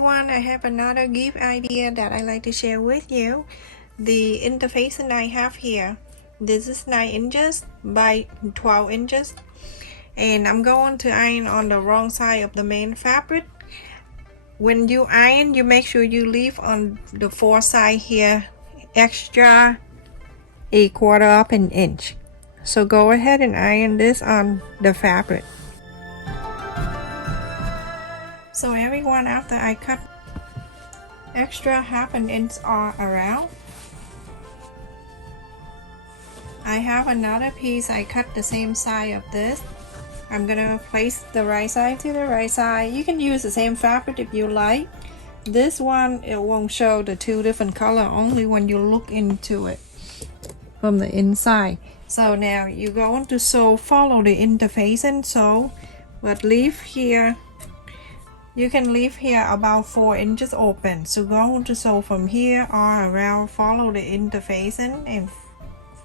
everyone, I have another gift idea that I like to share with you. The interfacing I have here, this is 9 inches by 12 inches, and I'm going to iron on the wrong side of the main fabric. When you iron, you make sure you leave on the 4 side here extra 1/4 of an inch. So go ahead and iron this on the fabric. So everyone, after I cut extra 1/2 inch all around, I have another piece I cut the same side of this. I'm gonna place the right side to the right side. You can use the same fabric if you like. This one, it won't show the 2 different color only when you look into it from the inside. So now you're going to sew, follow the interfacing sew, but leave here. You can leave here about 4 inches open. So going to sew from here all around, follow the interfacing and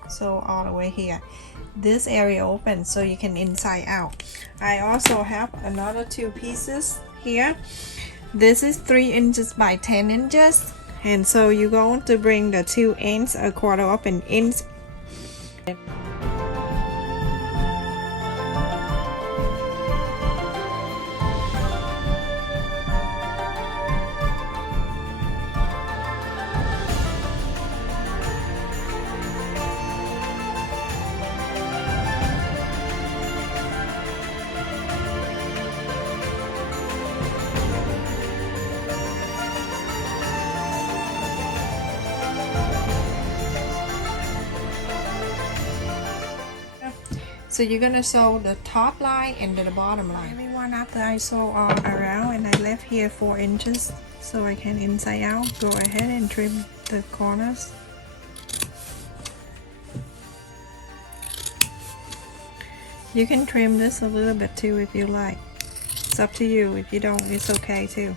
sew all the way here. This area open so you can inside out. I also have another 2 pieces here. This is 3 inches by 10 inches, and so you're going to bring the 2 ends 1/4 of an inch. So you're gonna sew the top line and the bottom line. Everyone, after I sew all around and I left here 4 inches so I can inside out, go ahead and trim the corners. You can trim this a little bit too if you like. It's up to you. If you don't, it's okay too.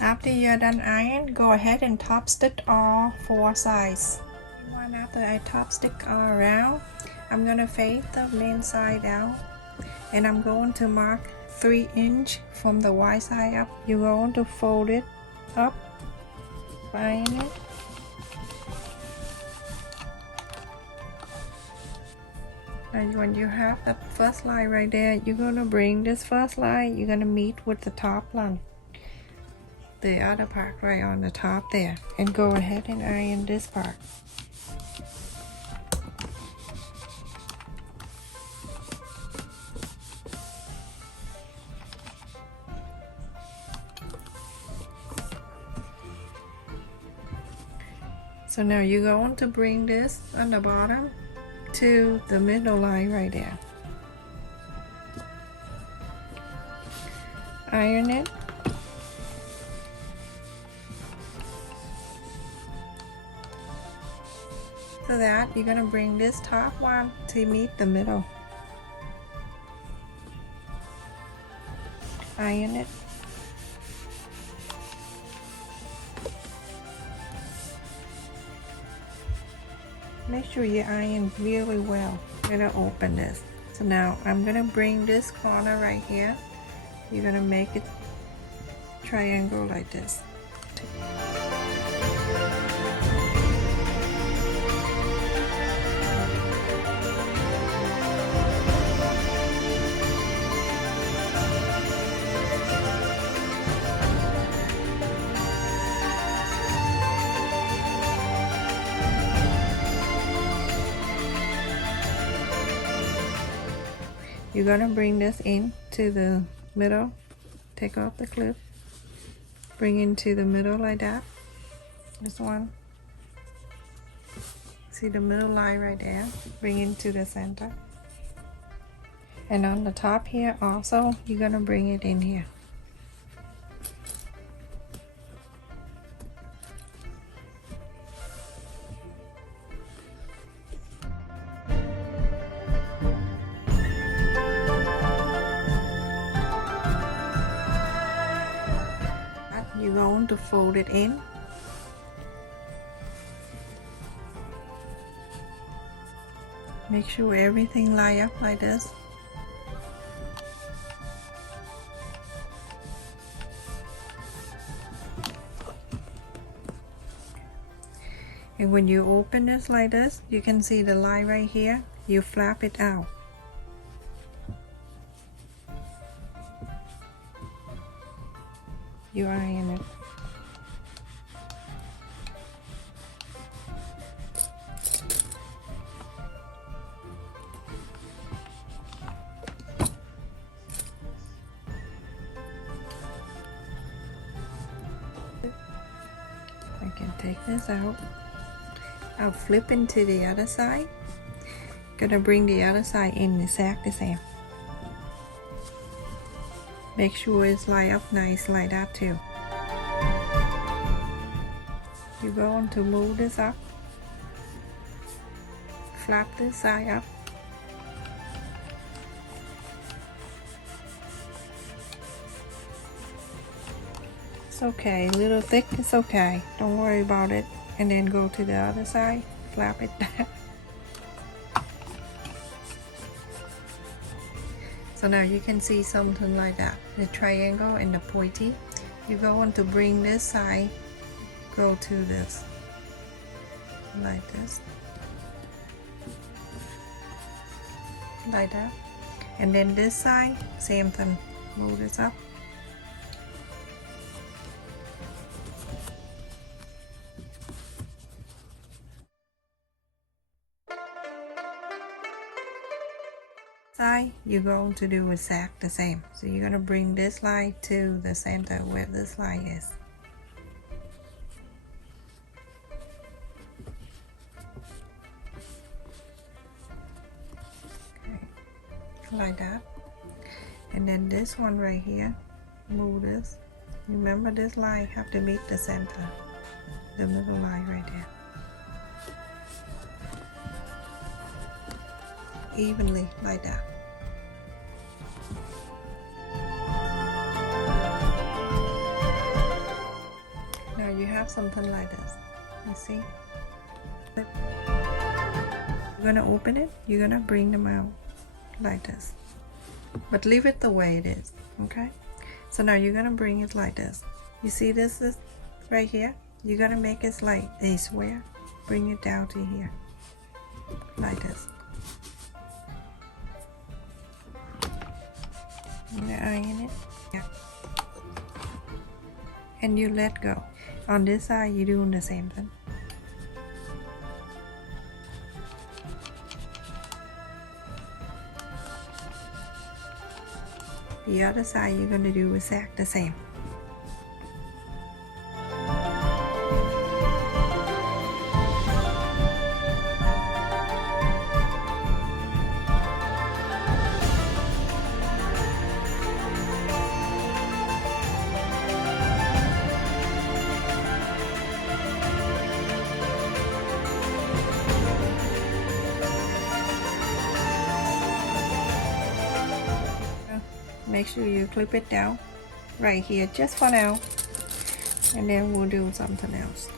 After you're done iron, go ahead and top stitch all 4 sides. After I top stitch all around, I'm gonna fade the main side out, and I'm going to mark 3 inch from the Y side up. You're going to fold it up, iron it. And when you have the first line right there, you're gonna bring this first line, you're gonna meet with the top line, the other part right on the top there, and go ahead and iron this part. So now you're going to bring this on the bottom to the middle line right there. Iron it. So that you're gonna bring this top one to meet the middle. Iron it. Make sure you iron really well. I'm gonna open this. So now I'm gonna bring this corner right here. You're gonna make it triangle like this. You're gonna bring this in to the middle, take off the clip, bring into the middle like that. This one, see the middle line right there, bring into the center, and on the top here also you're gonna bring it in here. want to fold it in. Make sure everything line up like this. And when you open this like this, you can see the line right here. You flap it out. You iron it. I can take this out. I'll flip into the other side. Gonna bring the other side in exactly the same. Make sure it's lined up nice like that too. You're going to move this up. Flap this side up. It's okay, a little thick, it's okay. Don't worry about it. And then go to the other side, flap it down. So now you can see something like that, the triangle and the pointy. You're going to bring this side, go to this, like this, like that. And then this side, same thing, move this up. Side, you're going to do exactly the same. So you're going to bring this line to the center where this line is. Okay. Like that. And then this one right here, move this. Remember this line have to meet the center, the middle line right there. Evenly like that. Now you have something like this. You see? You're gonna open it, you're gonna bring them out like this. But leave it the way it is, okay? So now you're gonna bring it like this. You see this is right here? You're gonna make it like a square. Bring it down to here. Like this. You iron it, yeah. And you let go. On this side, you're doing the same thing. The other side, you're going to do exactly the same. Make sure you clip it down right here just for now, and then we'll do something else.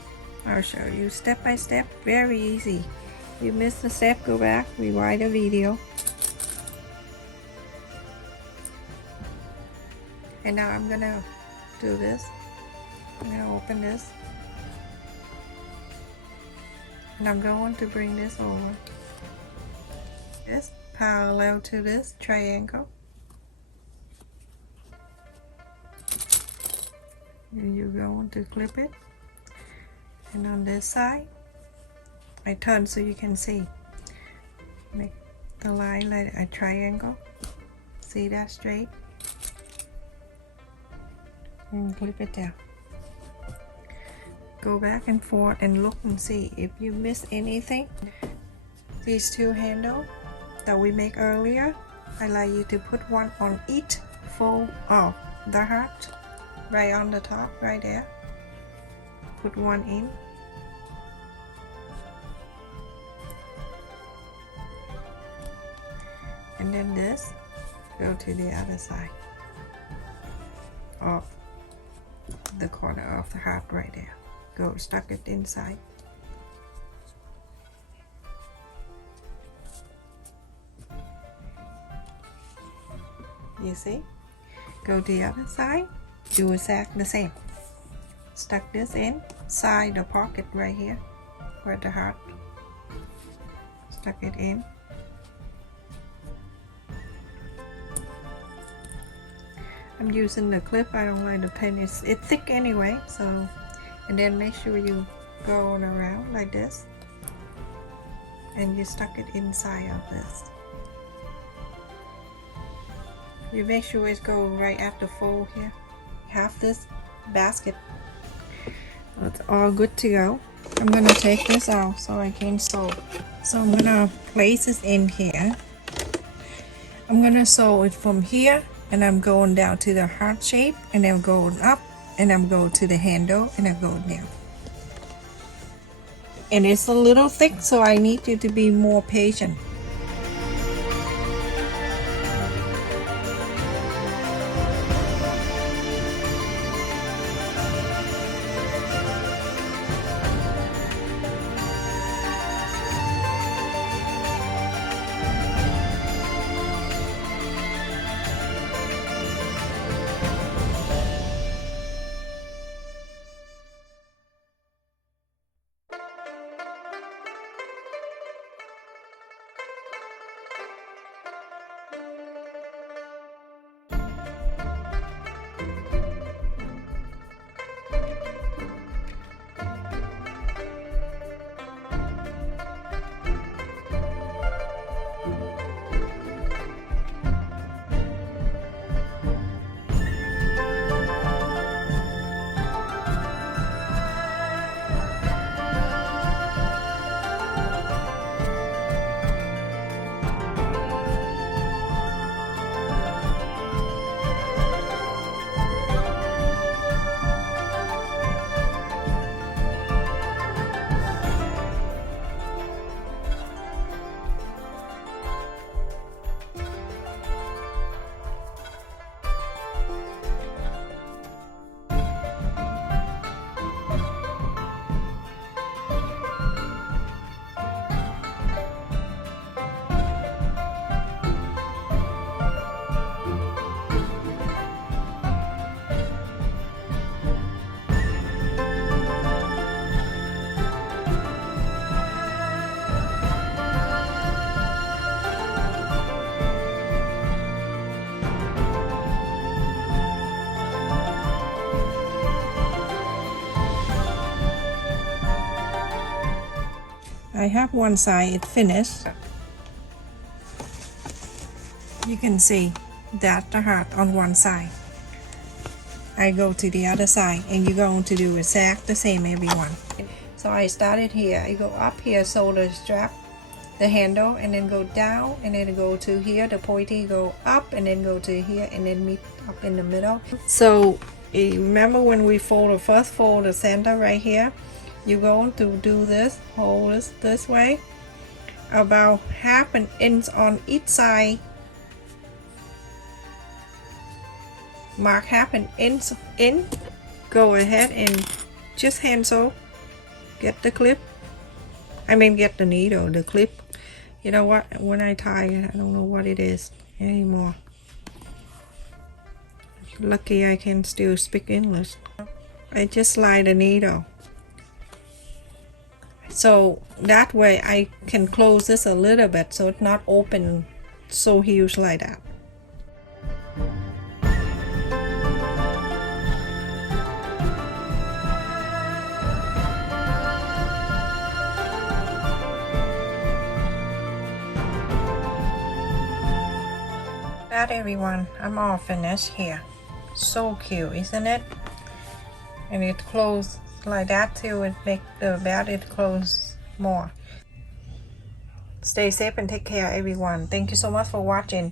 I'll show you step by step, very easy. You missed a step, go back, rewind the video. And now I'm gonna do this. I'm gonna open this, and I'm going to bring this over, this parallel to this triangle. And you're going to clip it, and on this side I turn so you can see, make the line like a triangle, see that straight, and clip it down. Go back and forth and look and see if you miss anything. These two handles that we make earlier, I like you to put one on each fold of the heart. Right on the top, right there. Put one in. And then this, go to the other side. Off. the corner of the heart right there. Go stuck it inside. You see? Go to the other side, do exactly the same. Stuck this inside the pocket right here, where the heart. Stuck it in. I'm using the clip, I don't like the pen, it's thick anyway, so, and then make sure you go on around like this, and you stuck it inside of this. You make sure it go right at the fold here. Have this basket. It's all good to go. I'm gonna take this out so I can sew. So I'm gonna place it in here. I'm gonna sew it from here, and I'm going down to the heart shape, and I'm going up, and I'm going to the handle, and I'm going down. And it's a little thick, so I need you to be more patient. I have one side finished. You can see that the heart on one side. I go to the other side, and you're going to do exactly the same, everyone. So I started here. I go up here, sew the strap, the handle, and then go down, and then go to here, the pointy, go up, and then go to here, and then meet up in the middle. So remember when we fold the first fold, the center right here, you're going to do this, hold this way, about half an inch on each side. Mark half an inch in. Go ahead and just hand sew. Get the clip. I mean, get the needle, the clip. You know what? When I tie it, I don't know what it is anymore. Lucky I can still speak English. I just slide the needle. So that way I can close this a little bit so it's not open so huge like that. That everyone, I'm all finished here. So cute, isn't it? And it closed like that too. It make the belt close more. Stay safe and take care, everyone. Thank you so much for watching.